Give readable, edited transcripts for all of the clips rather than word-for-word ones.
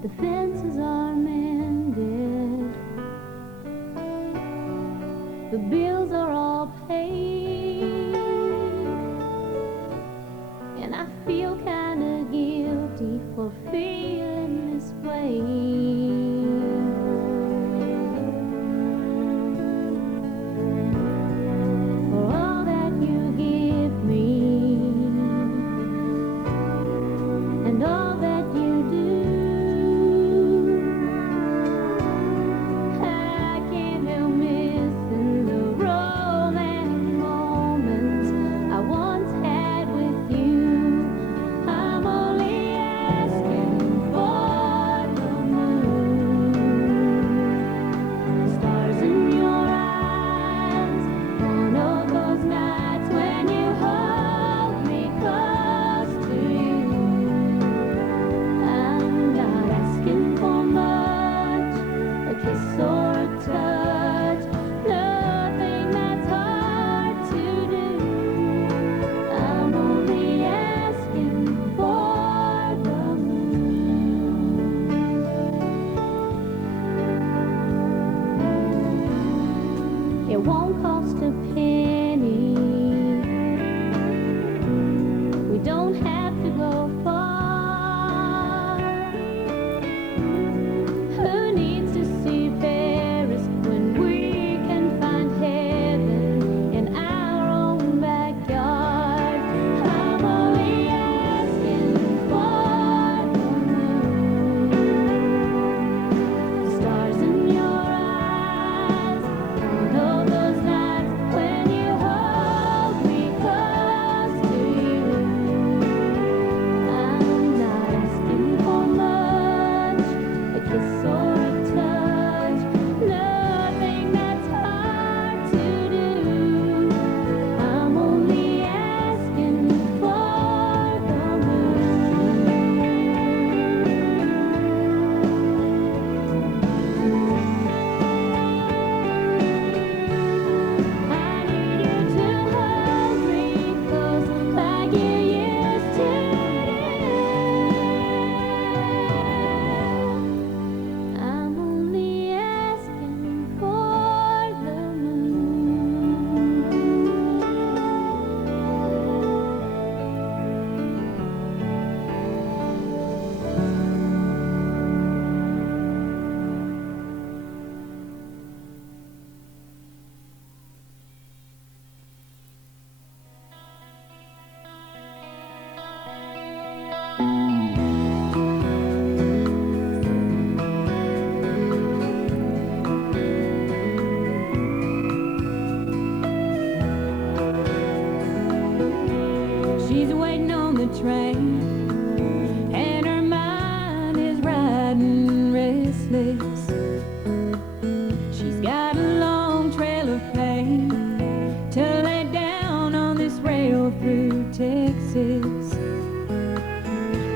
The fences are mended, the bills are all paid, and I feel kinda guilty for feeling this way. For all that you give me and all that you do, I can't help missing the romantic moments I once had with you. I'm only asking for the moon, the stars in your eyes, one of those nights when you hold me close to you. I'm not asking for much, a kiss or a touch, nothing that's hard to do. I'm only asking for the moon. It won't cost a penny, we don't have to go far. Who needs to see Paris when we can find heaven in our own backyard? I'm only asking for the moon, the stars in your eyes, one of those nights when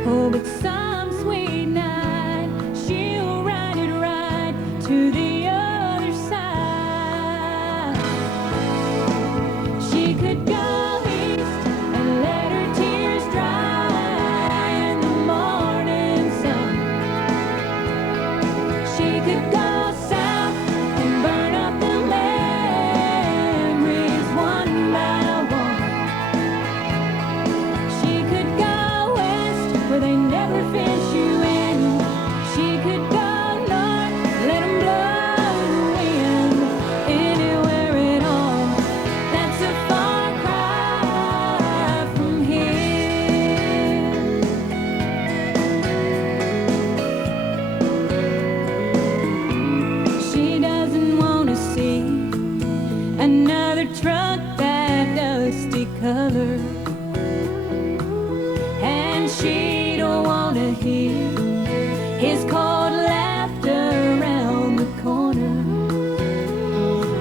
Oh, but some sweet night she'll ride it right to the other side. She could go east and let her tears dry in the morning sun. She could go south and burn up the memories one by one. She could go west where they never fence you in. She could go north, let them blow the wind. Anywhere at all, that's a far cry from here. She doesn't want to see another truck that dusty color, and she don't want to hear his cold laughter around the corner.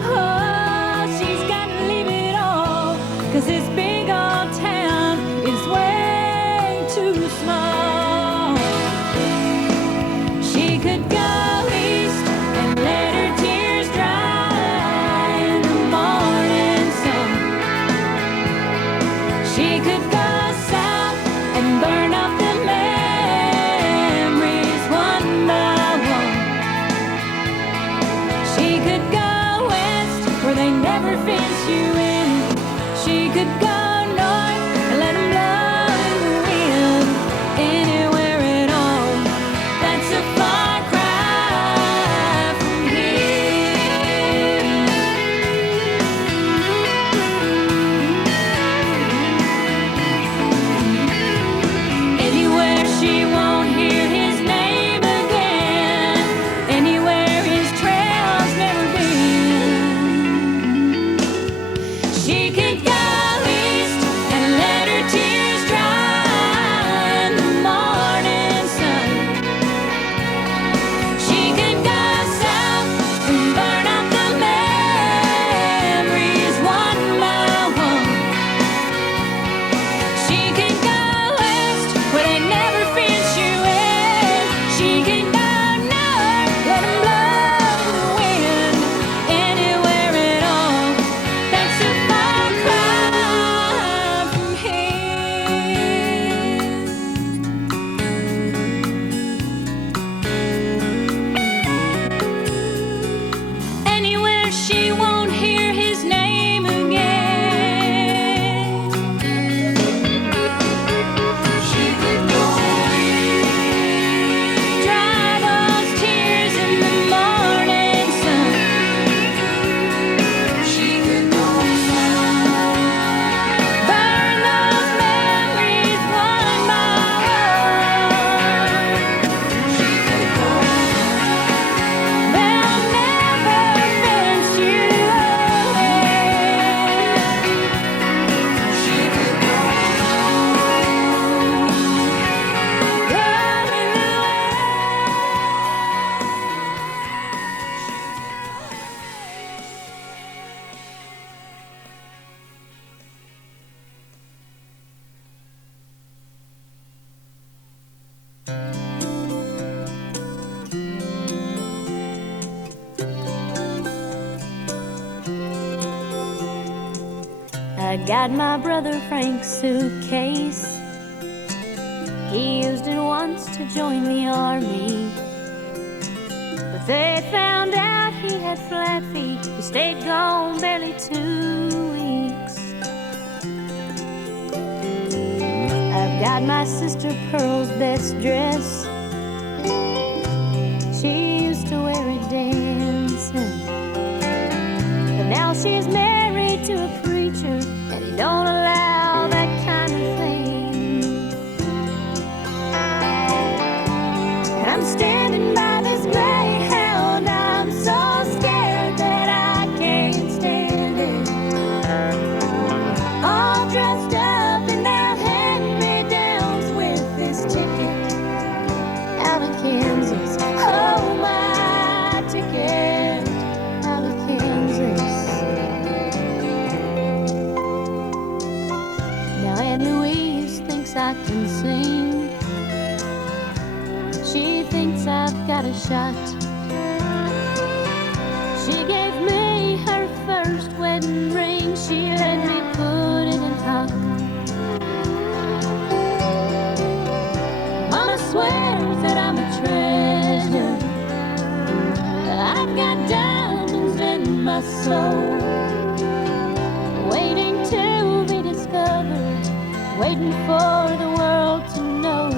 Oh, she's got to leave it all, 'cause this big old town is way too small. She could go east and let her tears dry in the morning sun. She could go south and burn up the memories one by one. She could go west where they never fence you in. She could go north and let them blow the wind. Anywhere at all, that's a far cry from here. Anywhere she won't hear his name again. Anywhere his trail's never been. She could go east and let her tears dry in the morning sun. She could go south and burn up the memories one by one. She could go west where they never fence you in. She could go north, let them blow the wind. Anywhere at all, that's a far cry from here. Anywhere she won't hear his name again. She could go dry those tears in the morning sun. She could go burn those memories one by one. She could go they'll never fence you in. She could go running away. I got my brother Frank's suitcase. He used it once to join the army, but they found out he had flat feet. He stayed gone barely 2 weeks. I've got my sister Pearl's best dress. She used to wear it dancing, but now she's married to a preacher, and he don't allow that kind of thing. And I'm standing by this greyhound. I'm so scared that I can't stand it. All dressed up in their hand-me-downs with this ticket out of Kansas. Oh, my ticket out of Kansas. Now Aunt Louise thinks I can sing, got a shot. She gave me her first wedding ring. She let me put it in hot. Mama swears that I'm a treasure. I've got diamonds in my soul, waiting to be discovered, waiting for the world to know.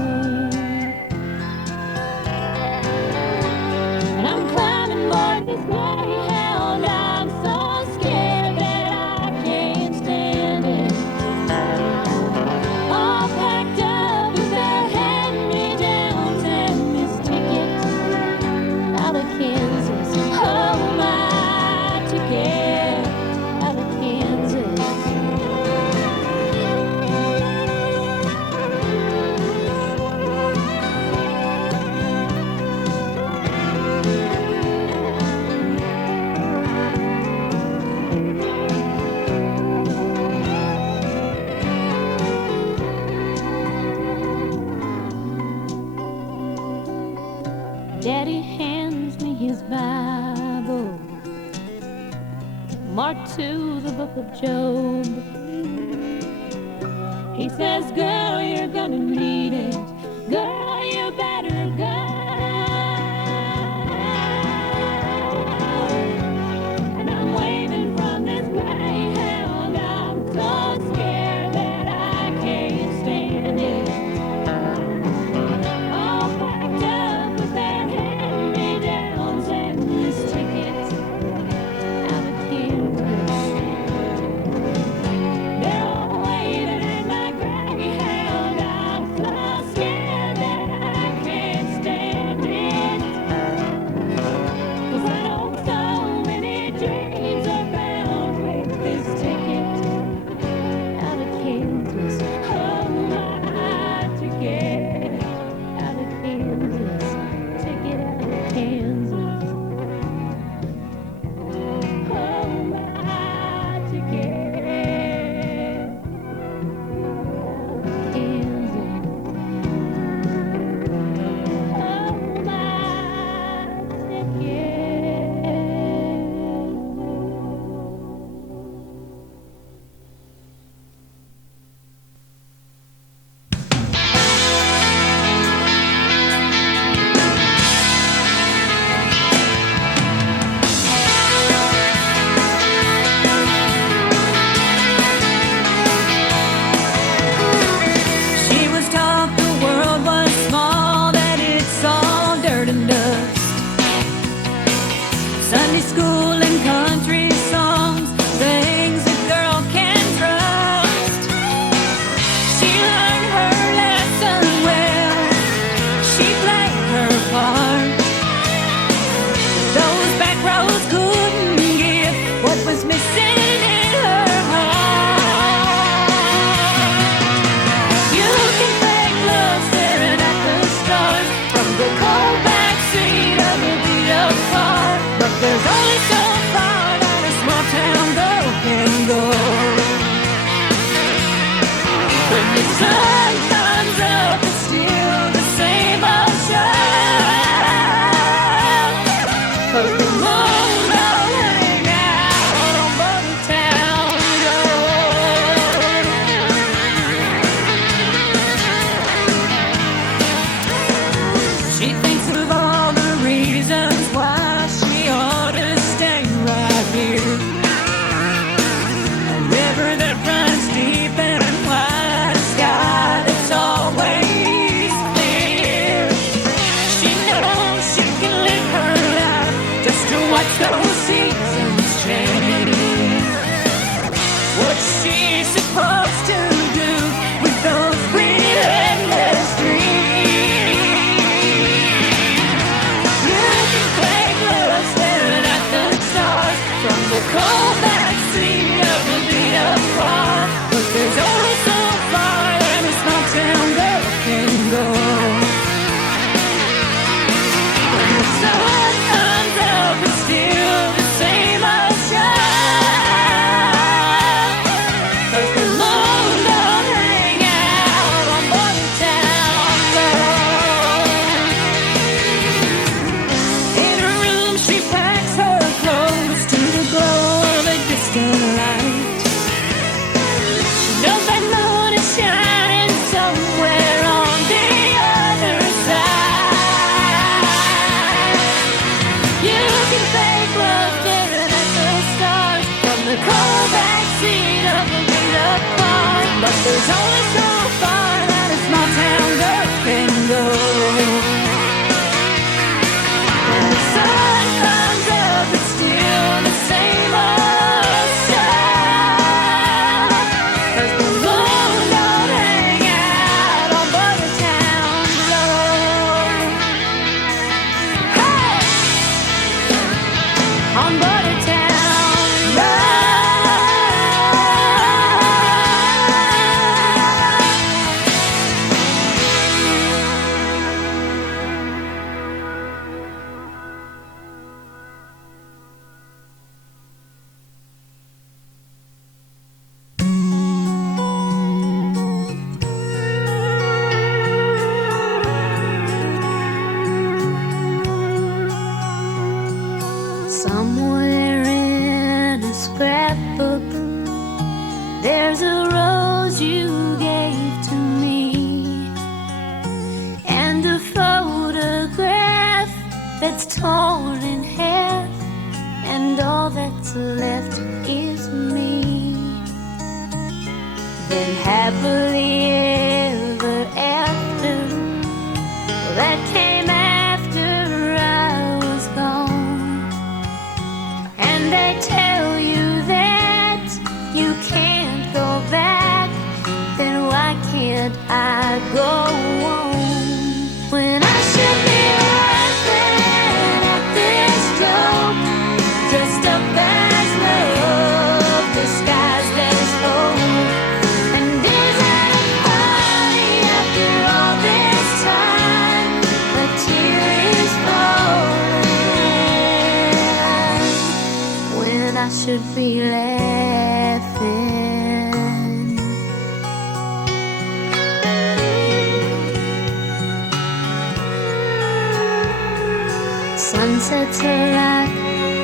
And I'm climbing aboard this greyhound. I'm so scared that I can't stand it. All packed up with their hand-me-downs and this ticket out of Kansas. Oh, my ticket out of Kansas. Daddy hands me his Bible, marked to the book of Job. He says, girl, you're gonna need it. Girl, you better go. And I'm waving from this greyhound. I'm so scared that I can't stand it. All packed up with their hand-me-downs and this ticket out of Kansas. They're all waiting in my greyhound. I'm so scared that I can't stand it. 'Cause I know so many dreams are bound with this ticket out of Kansas. Oh, my ticket out of Kansas. Ticket out of Kansas. Oh, my ticket Kansas. Oh, my ticket. She was taught the world was small, that it's all dirt and dust. Sunday school and country songs, things a girl can trust. She learned her lesson well, she played her part. Those back roads couldn't give what was missing in her heart. You can fake love staring at the stars from the cold back seat of a beat-up car, but there's only so far that a small town girl can go. When the sun comes up, it's still the same old shine. 'Cause the moon don't hang out on Buttertown Road. She thinks of all the reasons why she ought to stay right here. A river that runs deep and wide, a sky that's always clear. She knows she can live her life just to watch those seasons change. What's she supposed to do with those relentless dreams? You can fake love staring at the stars from the cold back seat of the beat-up car, but there's only so far that a small town girl can go. When the sun comes up, it's still the same old shine. 'Cause the moon There's only so far that a small town girl can go. When the sun comes up, it's still the same old stuff. 'Cause the moon don't hang out on Buttertown Road. Hey! On Buttertown Road. Somewhere in a scrapbook, there's a rose you gave to me, and a photograph that's torn in half, and all that's left is me. Then happily ever after, that came after I was gone. And they tell you that you can't go back, then why can't I go on? When I should be laughing at this joke, dressed up as love, disguised as hope. And isn't it funny after all this time, a tear is falling when I should be laughing. Sunsets are like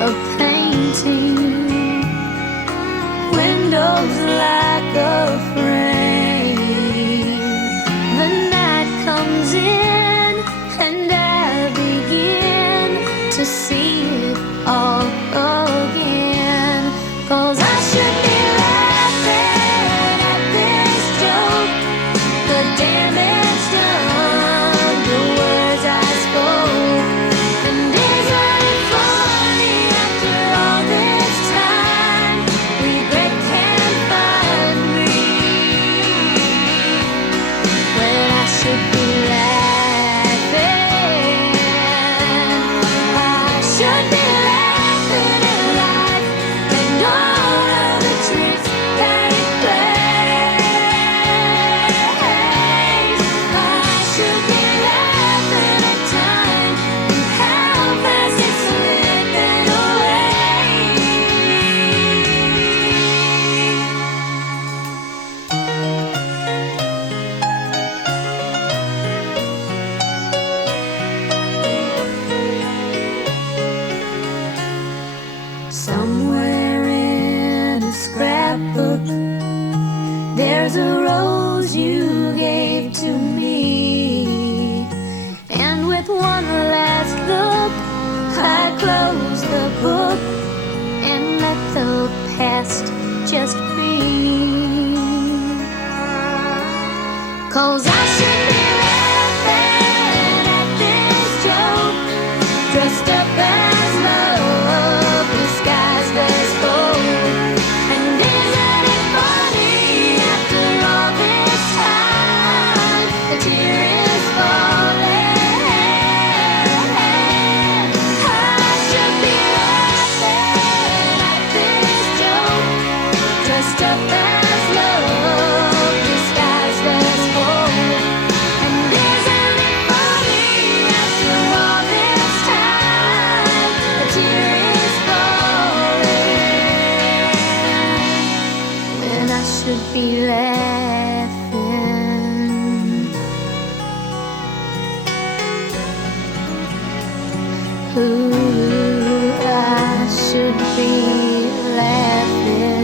a painting, windows like a frame. The night comes in and I begin to see it all again. 'Cause I should be laughing at this joke, the damage done, the words I spoke. And isn't it funny after all this time, regret can't find me when I should be laughing. I should be laughing at life and all of the tricks that it plays. I should be laughing at time and how fast it's slipping away. Somewhere in a scrapbook, there's a rose you gave to me, and with one last look, I close the book and let the past just be. 'Cause I should be laughing at this joke, dressed up as love, disguised as hope. And isn't it funny after all this time, a tear is falling. I should be laughing at this joke, dressed up as love, disguised as hope. And isn't it funny after all this time, a tear is falling when I should be laughing. Ooh, I should be laughing.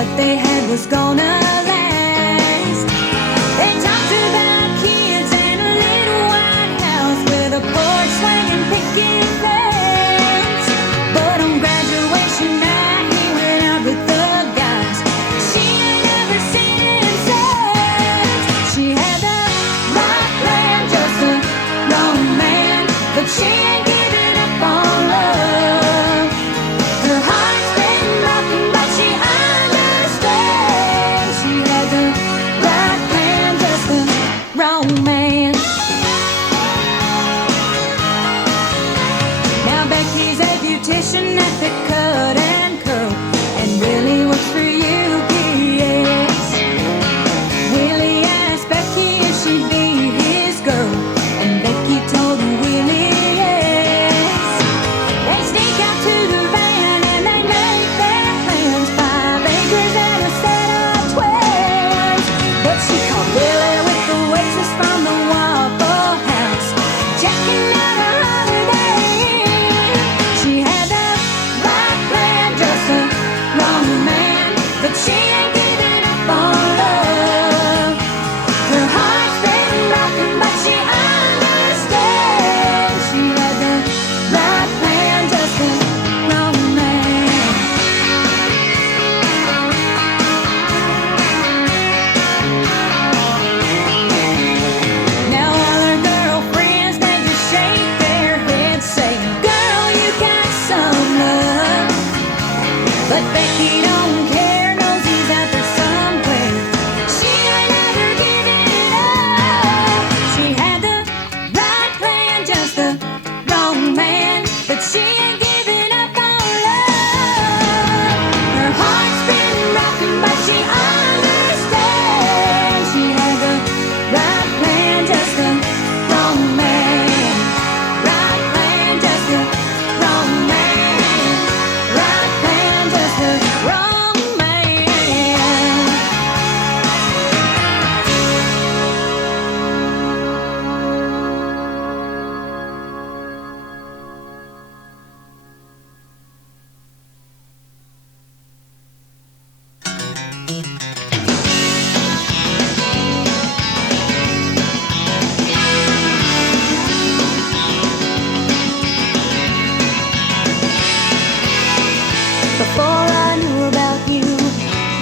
what they had was gonna last. They talked about kids and a little white house with a porch swinging picket fence. But on graduation night, he went out with the guys she ain't never seen since. She had the right plan, just the wrong man, but she ain't giving up on love. Her heart's been broken, but she understands. She had the right plan, just the wrong man. Now Becky's a beautician at the cut and curl, and really works for UPS. Willie asked Becky if she'd be his girl, and Becky told Willie yes. They sneak out to the van and they make their plans. 5 acres and a set of twins. But she called Willie with the waitress from the Waffle House, checking out her holiday inn. She had the right plan, just the wrong man, but she ain't giving up on love. Her heart's been broken, but she understands. She had the right plan, just the wrong man. Now all her girlfriends, they just shake their heads, saying, "Girl, you got some love." But Becky don't care, knows he's out there somewhere. She ain't ever giving up. She had the right plan, just the wrong man, but she ain't giving up on love. Her heart's been broken, but she understands. She had the right plan, just the wrong man. Right plan, just the wrong man. Right plan, just the wrong man. Before I knew about you,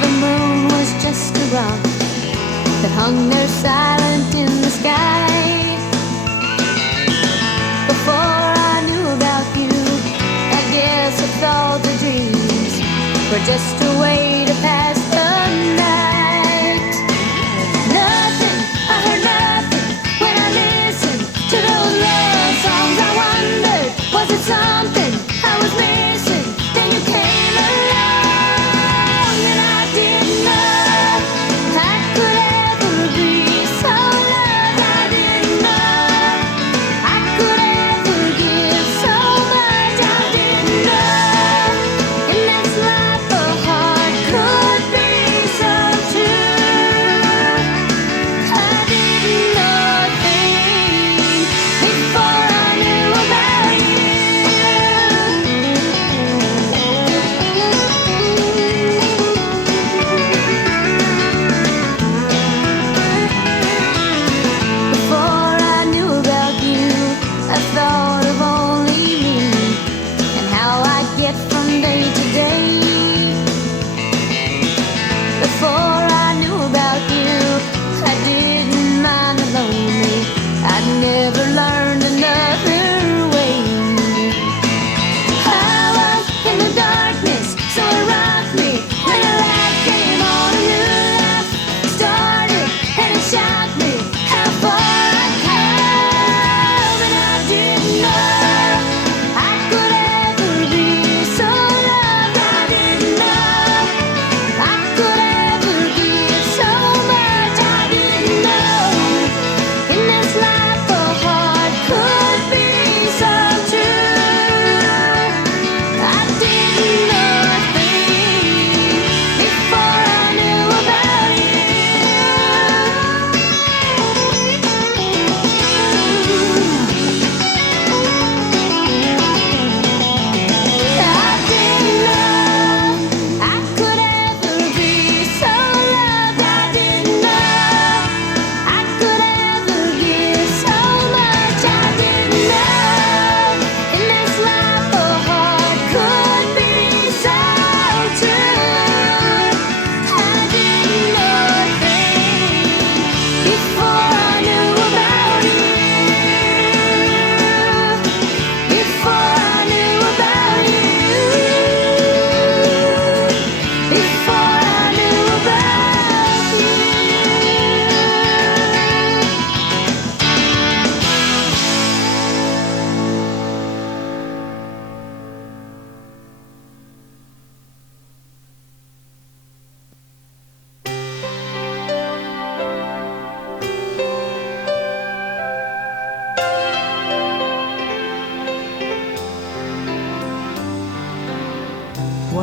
the moon was just a rock that hung there silent in the sky. Before I knew about you, I guess I thought the dreams were just a way to pass the night. Nothing, I heard nothing when I listened to those love songs. I wondered, was it something I was missing? Then you came along, and I didn't know I could ever be so loved. I didn't know I could ever give so much. I didn't know it makes life a hard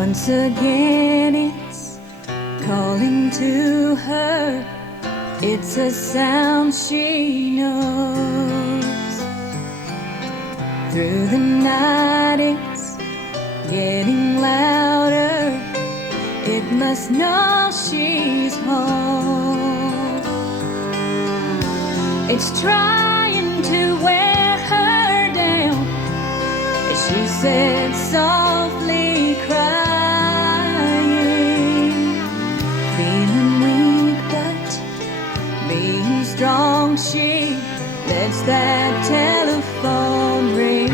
Once again it's calling to her. It's a sound she knows. Through the night it's getting louder. It must know she's home. It's trying to wear her down, as she said, softly crying. Feeling weak but being strong, she lets that telephone ring.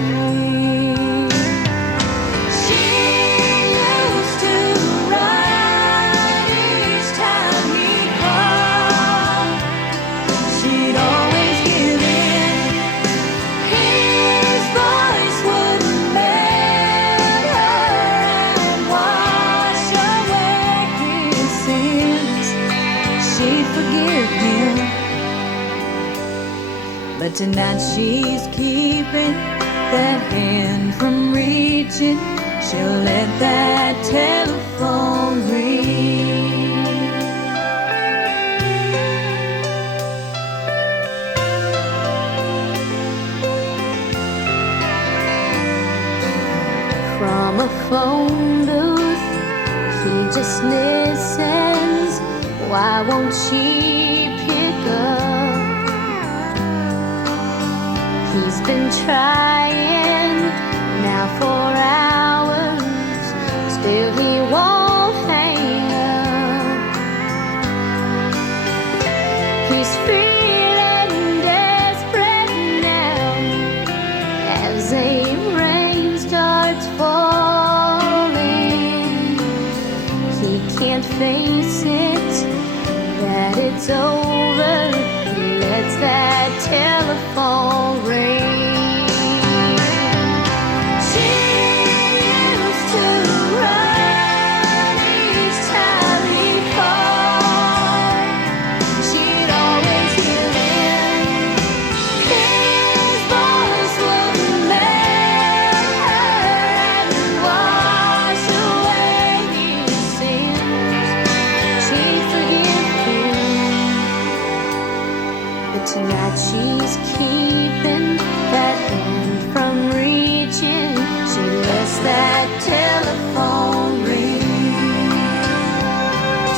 But tonight she's keeping that hand from reaching. She'll let that telephone ring. From a phone booth, he just listens. Why won't she pick up? He's been trying now for hours, still he won't hang up. He's feeling desperate now as the rain starts falling. He can't face it, that it's over. He lets that telephone ring. She used to run each time he called. She'd always hear him. His voice would melt her and wash away his sins. She'd forgive him. But tonight she's keeping that hand from reaching. She lets that telephone ring.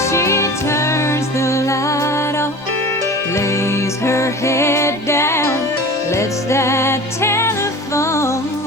She turns the light off, lays her head down, lets that telephone